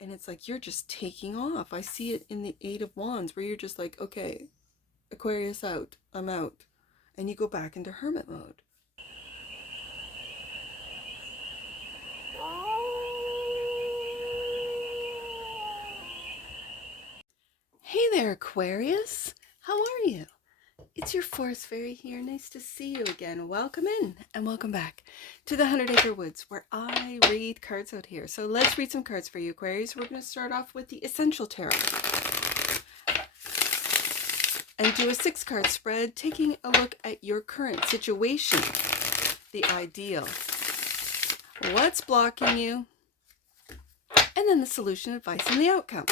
And it's like you're just taking off. I see it in the Eight of Wands where you're just like, okay, Aquarius out, I'm out. And you go back into hermit mode. Hey there, Aquarius. How are you? It's your forest fairy here. Nice to see you again. Welcome in and welcome back to the 100 Acre Woods where I read cards out here. So let's read some cards for you, Aquarius. We're going to start off with the Essential Tarot and do a 6-card spread, taking a look at your current situation, the ideal, what's blocking you, and then the solution, advice, and the outcome.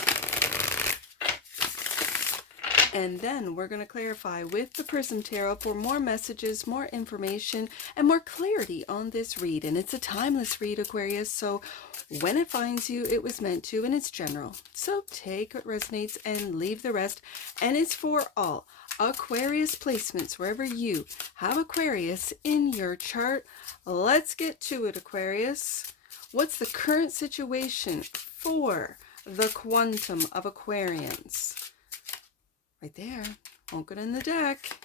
And then we're going to clarify with the PRISM Tarot for more messages, more information, and more clarity on this read. And it's a timeless read, Aquarius, so when it finds you, it was meant to, and it's general. So take what resonates and leave the rest. And it's for all Aquarius placements, wherever you have Aquarius in your chart. Let's get to it, Aquarius. What's the current situation for the quantum of Aquarians? Right there, won't get in the deck.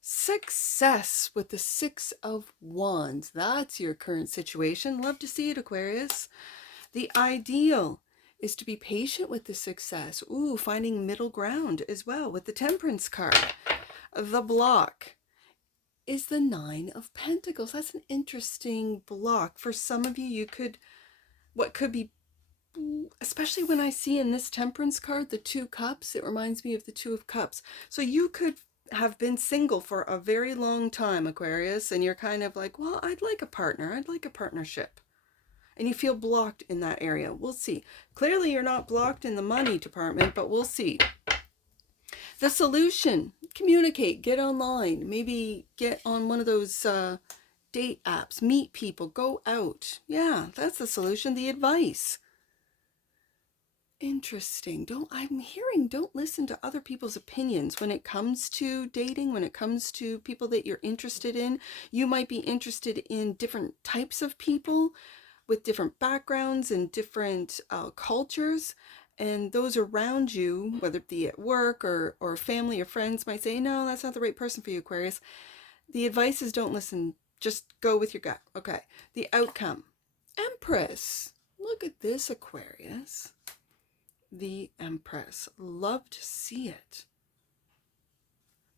Success with the 6 of Wands. That's your current situation. Love to see it, Aquarius. The ideal is to be patient with the success. Ooh, finding middle ground as well with the Temperance card. The block is the 9 of Pentacles. That's an interesting block. For some of you, what could be, especially when I see in this Temperance card, the 2 cups, it reminds me of the 2 of cups. So you could have been single for a very long time, Aquarius, and you're kind of like, well, I'd like a partner. I'd like a partnership. And you feel blocked in that area. We'll see. Clearly, you're not blocked in the money department, but we'll see. The solution, communicate, get online, maybe get on one of those date apps, meet people, go out. Yeah, that's the solution. The advice. Interesting. Don't listen to other people's opinions when it comes to dating, when it comes to people that you're interested in. You might be interested in different types of people with different backgrounds and different cultures, and those around you, whether it be at work or family or friends, might say, no, that's not the right person for you, Aquarius. The advice is don't listen, just go with your gut. Okay. The outcome. Empress. Look at this, Aquarius. The Empress. Love to see it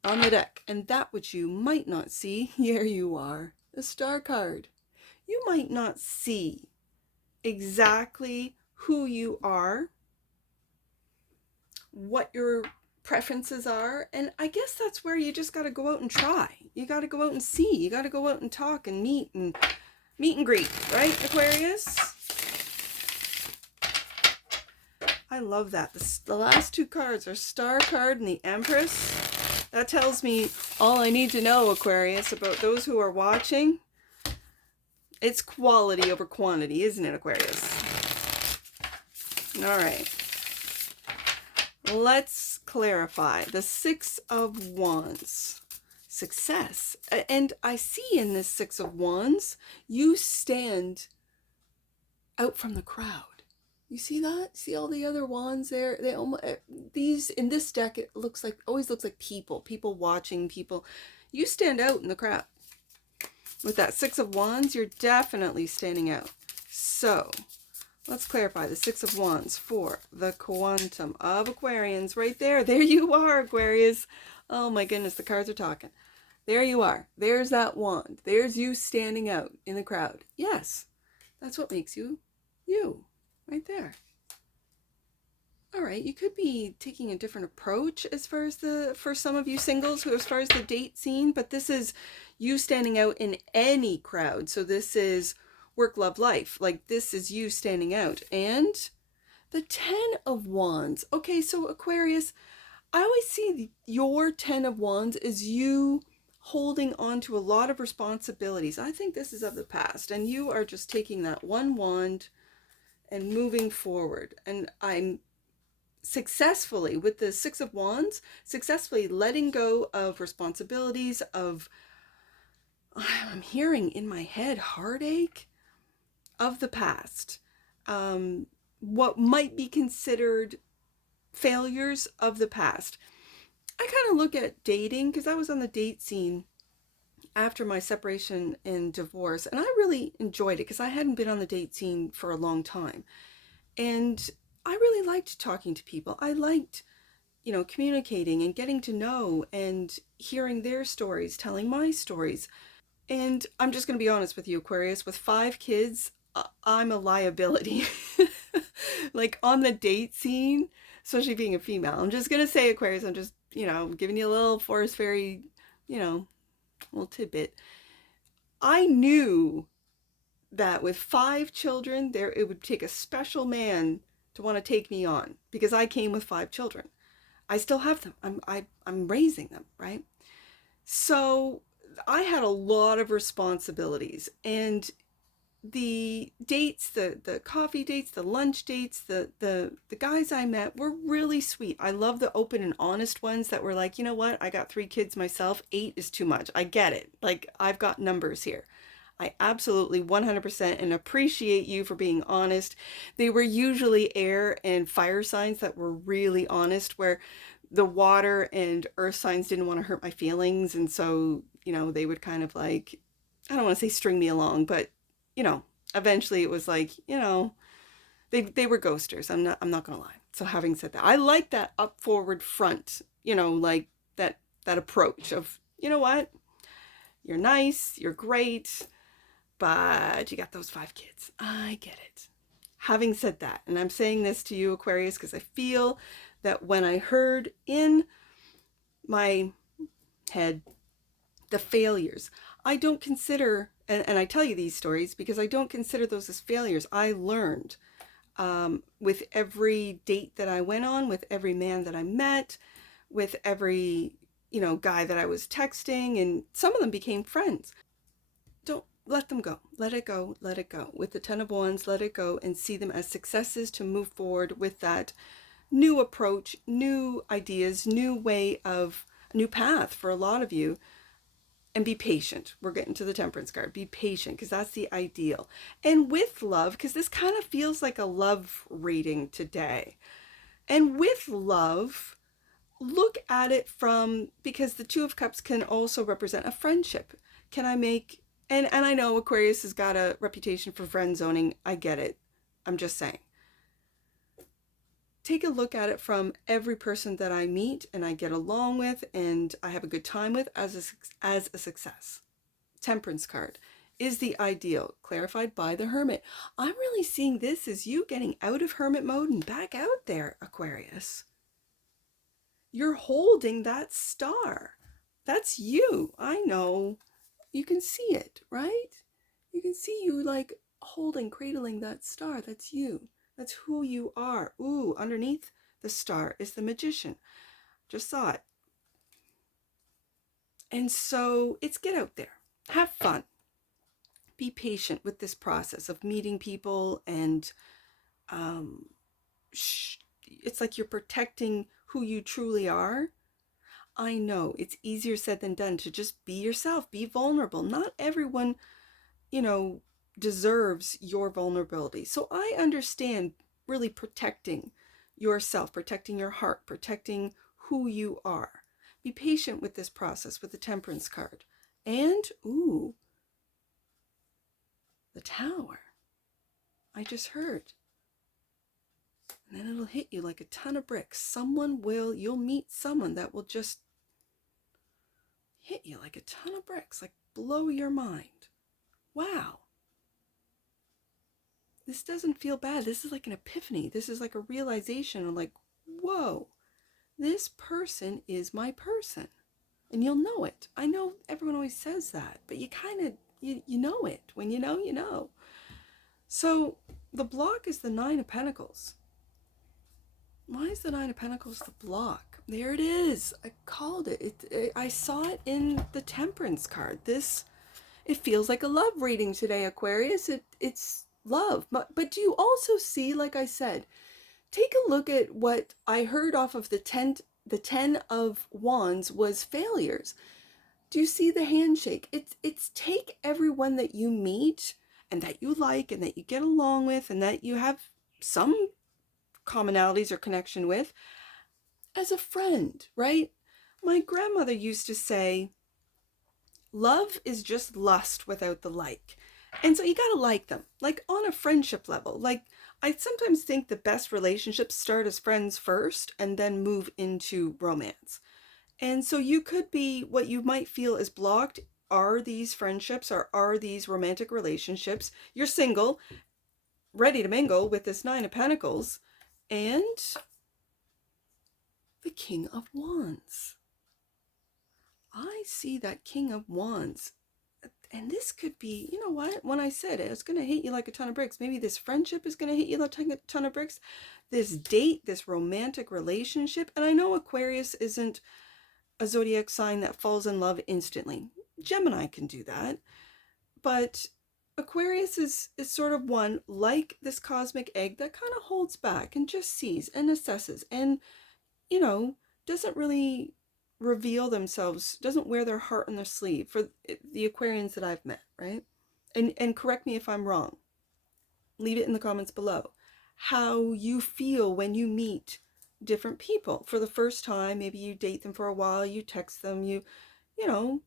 on the deck. And that which you might not see, here you are, the Star card. You might not see exactly who you are, what your preferences are, and I guess that's where you just got to go out and try. You got to go out and see. You got to go out and talk and meet and greet, right, Aquarius? I love that. The last 2 cards are Star card and the Empress. That tells me all I need to know, Aquarius, about those who are watching. It's quality over quantity, isn't it, Aquarius? All right. Let's clarify. The 6 of Wands. Success. And I see in this 6 of Wands, you stand out from the crowd. You see that? See all the other wands there? They almost, these in this deck, it always looks like people watching people. You stand out in the crowd. With that 6 of Wands, you're definitely standing out. So let's clarify the 6 of Wands for the quantum of Aquarians. Right there. There you are, Aquarius. Oh my goodness, the cards are talking. There you are. There's that wand. There's you standing out in the crowd. Yes, that's what makes you you. Right there. All right, you could be taking a different approach as far as for some of you singles as far as the date scene, but this is you standing out in any crowd. So this is work, love, life. Like this is you standing out. And the 10 of Wands. Okay, so Aquarius, I always see your 10 of Wands as you holding on to a lot of responsibilities. I think this is of the past, and you are just taking that one wand and moving forward. And I'm successfully, with the 6 of Wands, successfully letting go of responsibilities, of, I'm hearing in my head, heartache of the past. what might be considered failures of the past. I kind of look at dating, because I was on the date scene after my separation and divorce, and I really enjoyed it because I hadn't been on the date scene for a long time. And I really liked talking to people. I liked, communicating and getting to know and hearing their stories, telling my stories. And I'm just going to be honest with you, Aquarius, with 5 kids, I'm a liability. Like on the date scene, especially being a female. I'm just going to say, Aquarius, I'm just, giving you a little forest fairy, little tidbit. I knew that with 5 children, it would take a special man to want to take me on, because I came with 5 children. I still have them. I'm raising them, right? So I had a lot of responsibilities, and the dates, the coffee dates, the lunch dates, the guys I met were really sweet. I love the open and honest ones that were like, you know what, I got 3 kids myself. 8 is too much. I get it. Like, I've got numbers here. I absolutely 100% and appreciate you for being honest. They were usually air and fire signs that were really honest, where the water and earth signs didn't want to hurt my feelings. And so, they would kind of like, I don't want to say string me along, but, eventually it was like, they were ghosters. I'm not going to lie. So having said that, I like that up forward front, like that approach of, you know what? You're nice, you're great, but you got those 5 kids. I get it. Having said that, and I'm saying this to you, Aquarius, because I feel that when I heard in my head the failures, I don't consider, and I tell you these stories because I don't consider those as failures. I learned with every date that I went on, with every man that I met, with every, guy that I was texting, and some of them became friends. Don't let them go. Let it go. Let it go. With the 10 of Wands, let it go and see them as successes to move forward with that new approach, new ideas, new path for a lot of you. And be patient. We're getting to the Temperance card. Be patient, because that's the ideal. And with love, because this kind of feels like a love reading today. And with love, look at it because the 2 of Cups can also represent a friendship. Can I make, and I know Aquarius has got a reputation for friend zoning. I get it. I'm just saying. Take a look at it from every person that I meet and I get along with and I have a good time with as a success. Temperance card is the ideal, clarified by the Hermit. I'm really seeing this as you getting out of Hermit mode and back out there, Aquarius. You're holding that star. That's you. I know. You can see it, right? You can see you like holding, cradling that star. That's you. That's who you are. Ooh, underneath the star is the Magician. Just saw it. And so it's get out there. Have fun. Be patient with this process of meeting people, and it's like you're protecting who you truly are. I know it's easier said than done to just be yourself, be vulnerable. Not everyone, deserves your vulnerability. So I understand really protecting yourself, protecting your heart, protecting who you are. Be patient with this process with the Temperance card. And, ooh, the Tower. I just heard. And then it'll hit you like a ton of bricks. You'll meet someone that will just hit you like a ton of bricks, like blow your mind. Wow. This doesn't feel bad. This is like an epiphany. This is like a realization of like, whoa, this person is my person. And you'll know it. I know everyone always says that, but you kind of, you know it. When you know, you know. So the block is the 9 of Pentacles. Why is the 9 of Pentacles the block? There it is. I called it. I saw it in the Temperance card. It feels like a love reading today, Aquarius. It's love. But do you also see, like I said, take a look at what I heard off of the 10 of Wands was failures. Do you see the handshake? It's take everyone that you meet and that you like and that you get along with and that you have some commonalities or connection with, as a friend, right? My grandmother used to say, love is just lust without the like. And so you gotta like them, like on a friendship level. Like, I sometimes think the best relationships start as friends first and then move into romance. And so you could be, what you might feel is blocked are these friendships or are these romantic relationships. You're single, ready to mingle with this Nine of Pentacles, and the King of Wands. I see that King of Wands. And this could be, you know what? When I said it, it's going to hit you like a ton of bricks. Maybe this friendship is going to hit you like a ton of bricks. This date, this romantic relationship. And I know Aquarius isn't a zodiac sign that falls in love instantly. Gemini can do that. But Aquarius is sort of one, like this cosmic egg, that kind of holds back and just sees and assesses and, you know, doesn't really reveal themselves, doesn't wear their heart on their sleeve, for the Aquarians that I've met, right? And correct me if I'm wrong. Leave it in the comments below. How you feel when you meet different people for the first time. Maybe you date them for a while, you text them, you know,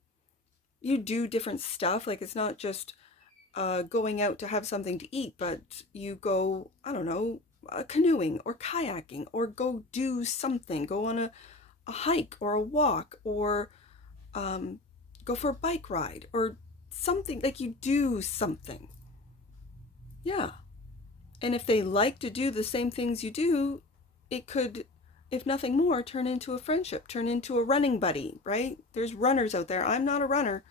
you do different stuff. Like, it's not just going out to have something to eat, but you go, I don't know, canoeing or kayaking, or go do something, go on a hike or a walk, or go for a bike ride or something. Like, you do something. Yeah. And if they like to do the same things you do, it could, if nothing more, turn into a friendship, turn into a running buddy, right? There's runners out there. I'm not a runner.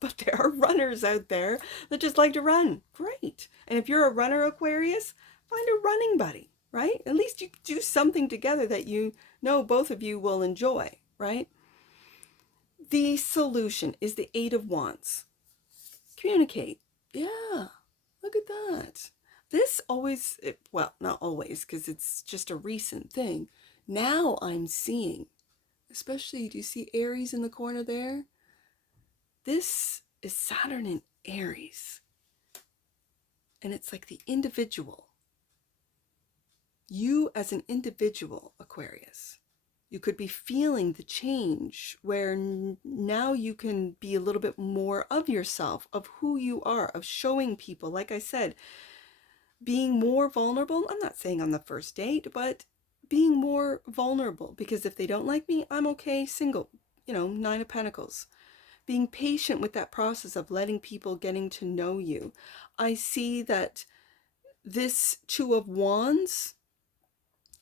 But there are runners out there that just like to run. Great. And if you're a runner, Aquarius, find a running buddy, right? At least you do something together that you know both of you will enjoy, right? The solution is the Eight of Wands. Communicate. Yeah, look at that. This always, well, not always, because it's just a recent thing. Now I'm seeing, especially, do you see Aries in the corner there? This is Saturn in Aries. And it's like the individual. You as an individual, Aquarius. You could be feeling the change where now you can be a little bit more of yourself, of who you are, of showing people, like I said, being more vulnerable. I'm not saying on the first date, but being more vulnerable, because if they don't like me, I'm okay single, you know, Nine of Pentacles. Being patient with that process of letting people getting to know you. I see that this Two of Wands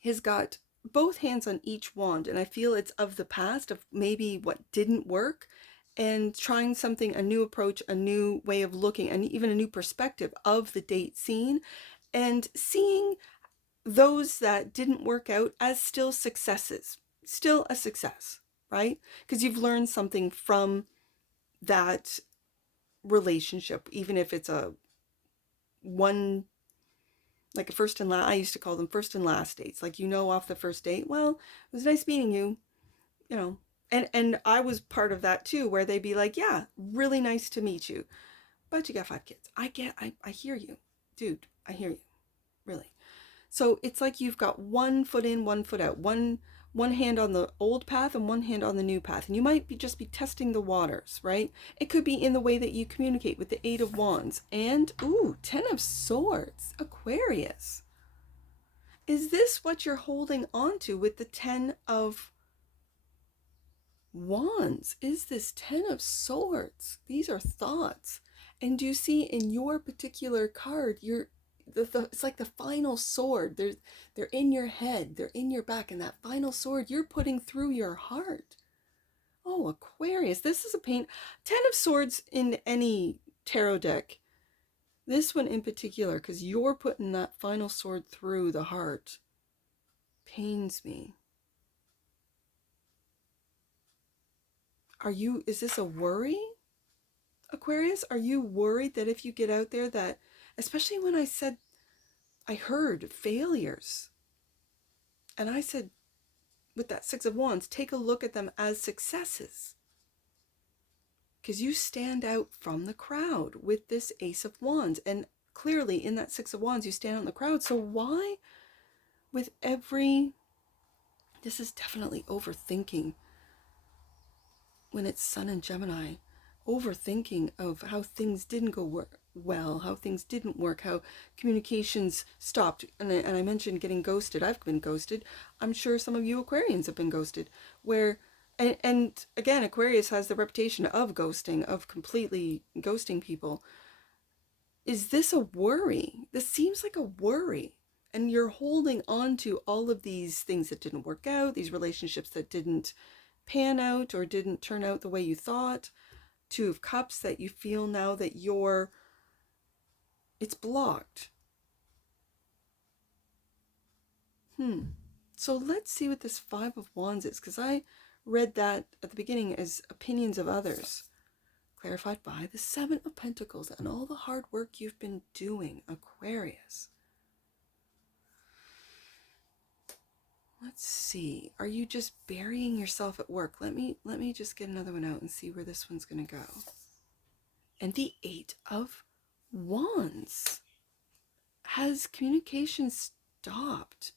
has got both hands on each wand, and I feel it's of the past, of maybe what didn't work, and trying something, a new approach, a new way of looking, and even a new perspective of the date scene, and seeing those that didn't work out as still successes, still a success, right? Because you've learned something from that relationship, even if it's a one, like a first and last. I used to call them first and last dates. Like, you know, off the first date, well, it was nice meeting you, you know. And I was part of that too, where they'd be like, yeah, really nice to meet you, but you got 5 kids. I hear you, dude. I hear you, really. So it's like you've got one foot in, one foot out, one hand on the old path and one hand on the new path. And you might just be testing the waters, right? It could be in the way that you communicate with the Eight of Wands. And, ooh, 10 of Swords, Aquarius. Is this what you're holding on to with the 10 of Wands? Is this 10 of Swords? These are thoughts. And do you see in your particular card, it's like the final sword. They're in your head, they're in your back, and that final sword you're putting through your heart. Oh, Aquarius, this is a pain. 10 of Swords in any tarot deck. This one in particular, because you're putting that final sword through the heart, pains me. Is this a worry, Aquarius? Are you worried that if you get out there that, especially when I heard failures, and I said, with that Six of Wands, take a look at them as successes, because you stand out from the crowd with this Ace of Wands. And clearly in that Six of Wands, you stand out in the crowd. So why with every, this is definitely overthinking when it's Sun and Gemini, overthinking of how things didn't go well, how things didn't work, how communications stopped. And I mentioned getting ghosted. I've been ghosted. I'm sure some of you Aquarians have been ghosted. Where, and again, Aquarius has the reputation of ghosting, of completely ghosting people. Is this a worry? This seems like a worry. And you're holding on to all of these things that didn't work out, these relationships that didn't pan out or didn't turn out the way you thought. Two of Cups that you feel now that it's blocked. So let's see what this Five of Wands is, because I read that at the beginning as opinions of others, clarified by the Seven of Pentacles and all the hard work you've been doing, Aquarius. Let's see. Are you just burying yourself at work? Let me just get another one out and see where this one's going to go. And the Eight of Wands. Has communication stopped?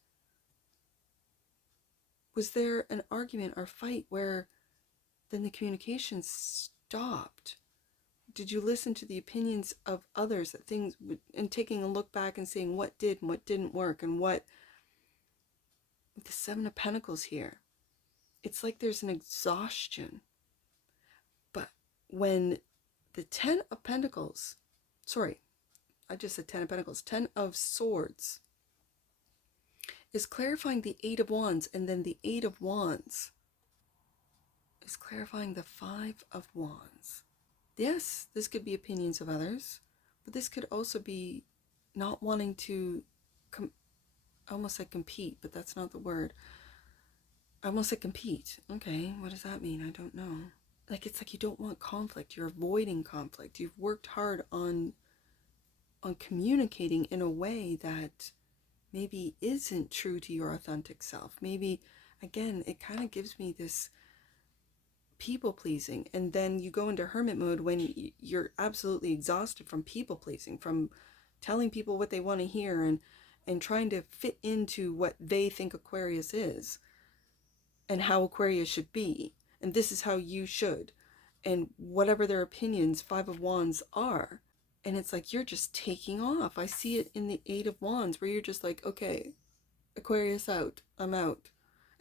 Was there an argument or fight where then the communication stopped? Did you listen to the opinions of others that things, and taking a look back and saying what did and what didn't work, and what, with the Seven of Pentacles here, it's like there's an exhaustion. But when the Ten of Pentacles, sorry, I just said Ten of Pentacles, Ten of Swords is clarifying the Eight of Wands, and then the Eight of Wands is clarifying the Five of Wands. Yes, this could be opinions of others, but this could also be not wanting to, I almost said compete, but that's not the word. I almost said compete. Okay, what does that mean? I don't know. Like, it's like you don't want conflict. You're avoiding conflict. You've worked hard on communicating in a way that maybe isn't true to your authentic self. Maybe, again, it kind of gives me this people pleasing, and then you go into hermit mode when you're absolutely exhausted from people pleasing, from telling people what they want to hear, and trying to fit into what they think Aquarius is and how Aquarius should be, and this is how you should, and whatever their opinions, Five of Wands, are. And it's like you're just taking off. I see it in the Eight of Wands where you're just like, okay, Aquarius out, I'm out,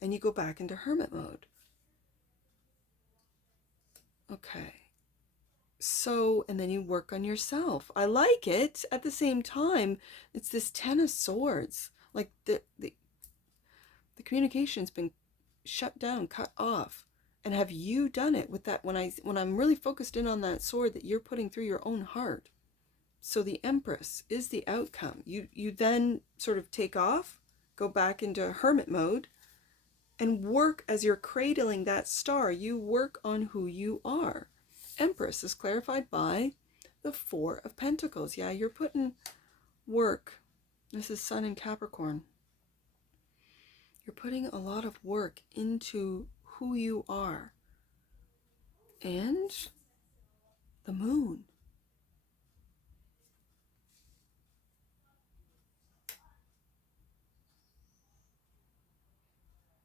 and you go back into hermit mode. Okay, so, and then you work on yourself. I like it. At the same time, it's this Ten of Swords. Like the communication's been shut down, cut off. And have you done it with that? When I'm really focused in on that sword that you're putting through your own heart. So the Empress is the outcome. You then sort of take off, go back into hermit mode, and work as you're cradling that star. You work on who you are. Empress is clarified by the Four of Pentacles. Yeah, you're putting work. This is Sun in Capricorn. You're putting a lot of work into who you are. And the Moon.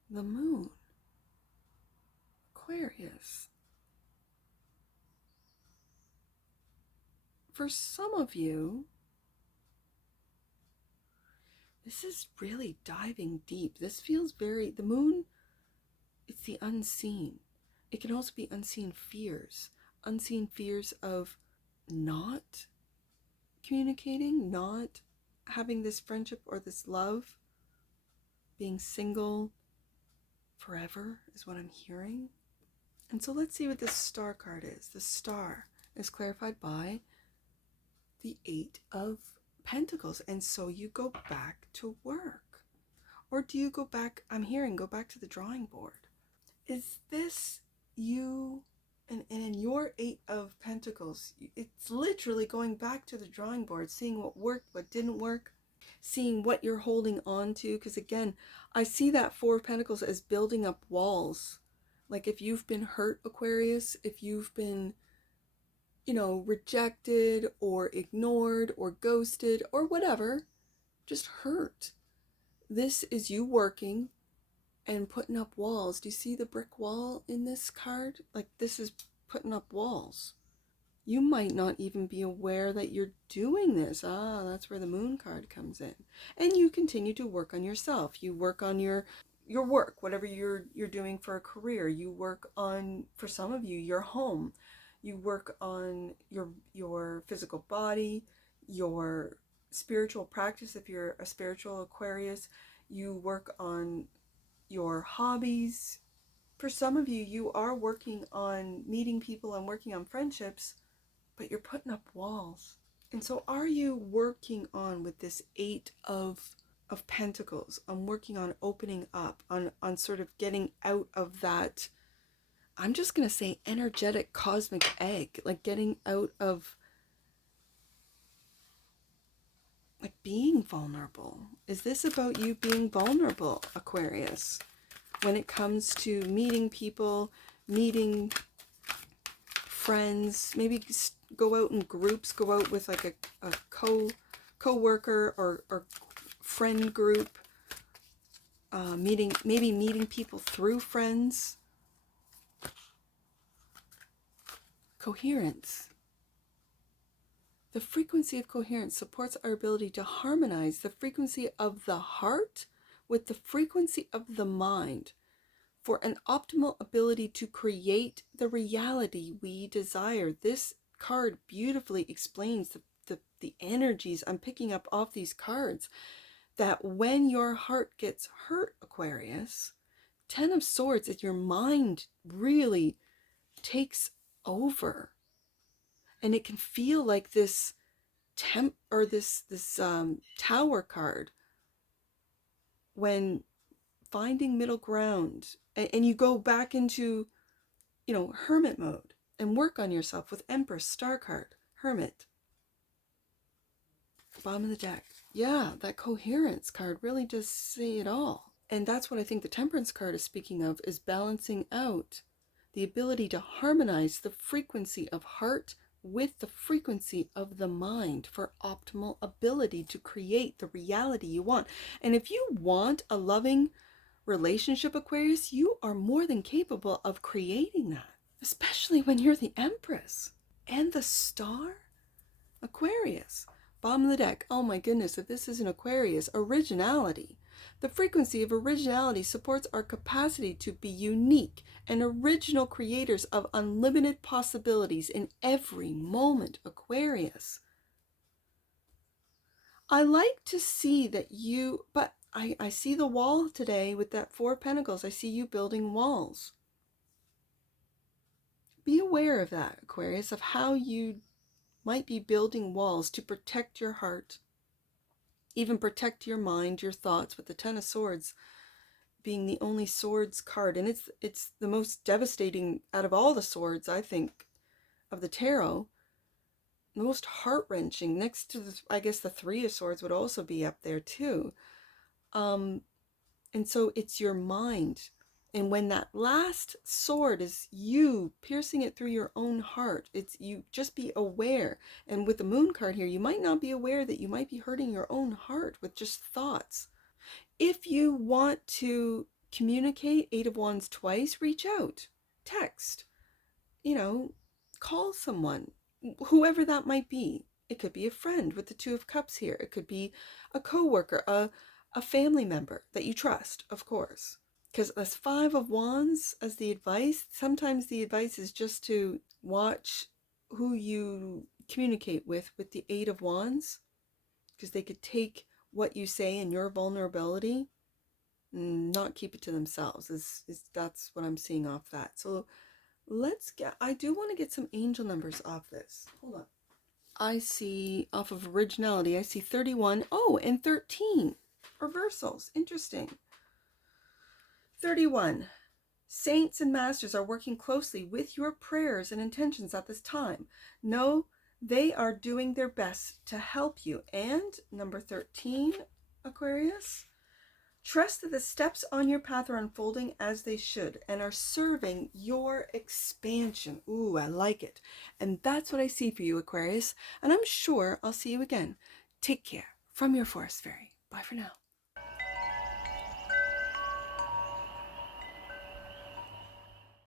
The Moon. Aquarius. For some of you, this is really diving deep. This feels very, the Moon, it's the unseen. It can also be unseen fears of not communicating, not having this friendship or this love, being single forever is what I'm hearing. And so let's see what this Star card is. The Star is clarified by the Eight of Pentacles. And so you go back to work. Or do you go back, I'm hearing, go back to the drawing board. Is this you? And in your Eight of Pentacles, it's literally going back to the drawing board, seeing what worked, what didn't work, seeing what you're holding on to. Because again, I see that Four of Pentacles as building up walls. Like if you've been hurt, Aquarius, if you've been rejected or ignored or ghosted or whatever, just hurt. This is you working and putting up walls. Do you see the brick wall in this card? Like, this is putting up walls. You might not even be aware that you're doing this. That's where the moon card comes in. And you continue to work on yourself. You work on your work, whatever you're doing for a career. You work on, for some of you, your home. You work on your physical body, your spiritual practice if you're a spiritual Aquarius. You work on your hobbies. For some of you, you are working on meeting people and working on friendships, but you're putting up walls. And so are you working on with this Eight of Pentacles? I'm working on opening up, on sort of getting out of that, I'm just going to say, energetic cosmic egg, like getting out of like being vulnerable. Is this about you being vulnerable, Aquarius, when it comes to meeting people, meeting friends, maybe go out in groups, go out with like a co-worker or friend group, maybe meeting people through friends. Coherence. The frequency of coherence supports our ability to harmonize the frequency of the heart with the frequency of the mind for an optimal ability to create the reality we desire. This card beautifully explains the energies I'm picking up off these cards, that when your heart gets hurt, Aquarius, 10 of Swords, is your mind really takes over. And it can feel like this Tower card, when finding middle ground, and you go back into, hermit mode and work on yourself with Empress, Star card, Hermit. Bottom of the deck. Yeah, that coherence card really does say it all. And that's what I think the Temperance card is speaking of, is balancing out the ability to harmonize the frequency of heart with the frequency of the mind for optimal ability to create the reality you want. And if you want a loving relationship, Aquarius, you are more than capable of creating that, especially when you're the Empress and the Star, Aquarius. Bottom of the deck. Oh my goodness, if this is an Aquarius, originality. The frequency of originality supports our capacity to be unique and original creators of unlimited possibilities in every moment, Aquarius. I like to see that you, but I see the wall today with that Four of Pentacles. I see you building walls. Be aware of that, Aquarius, of how you might be building walls to protect your heart, even protect your mind, your thoughts, with the Ten of Swords being the only swords card. And it's the most devastating out of all the swords, I think, of the tarot. The most heart-wrenching, next to I guess the Three of Swords would also be up there too. And so it's your mind. And when that last sword is you piercing it through your own heart, it's you, just be aware. And with the Moon card here, you might not be aware that you might be hurting your own heart with just thoughts. If you want to communicate, Eight of Wands twice, reach out, text, call someone, whoever that might be. It could be a friend with the Two of Cups here. It could be a coworker, a family member that you trust, of course. Because as Five of Wands, as the advice, sometimes the advice is just to watch who you communicate with the Eight of Wands, because they could take what you say and your vulnerability and not keep it to themselves. That's what I'm seeing off that. So I do want to get some angel numbers off this. Hold on. I see, off of originality, I see 31, and 13 reversals. Interesting. 31. Saints and masters are working closely with your prayers and intentions at this time. Know they are doing their best to help you. And number 13, Aquarius, Trust that the steps on your path are unfolding as they should and are serving your expansion. Ooh, I like it. And that's what I see for you, Aquarius. And I'm sure I'll see you again. Take care from your forest fairy. Bye for now.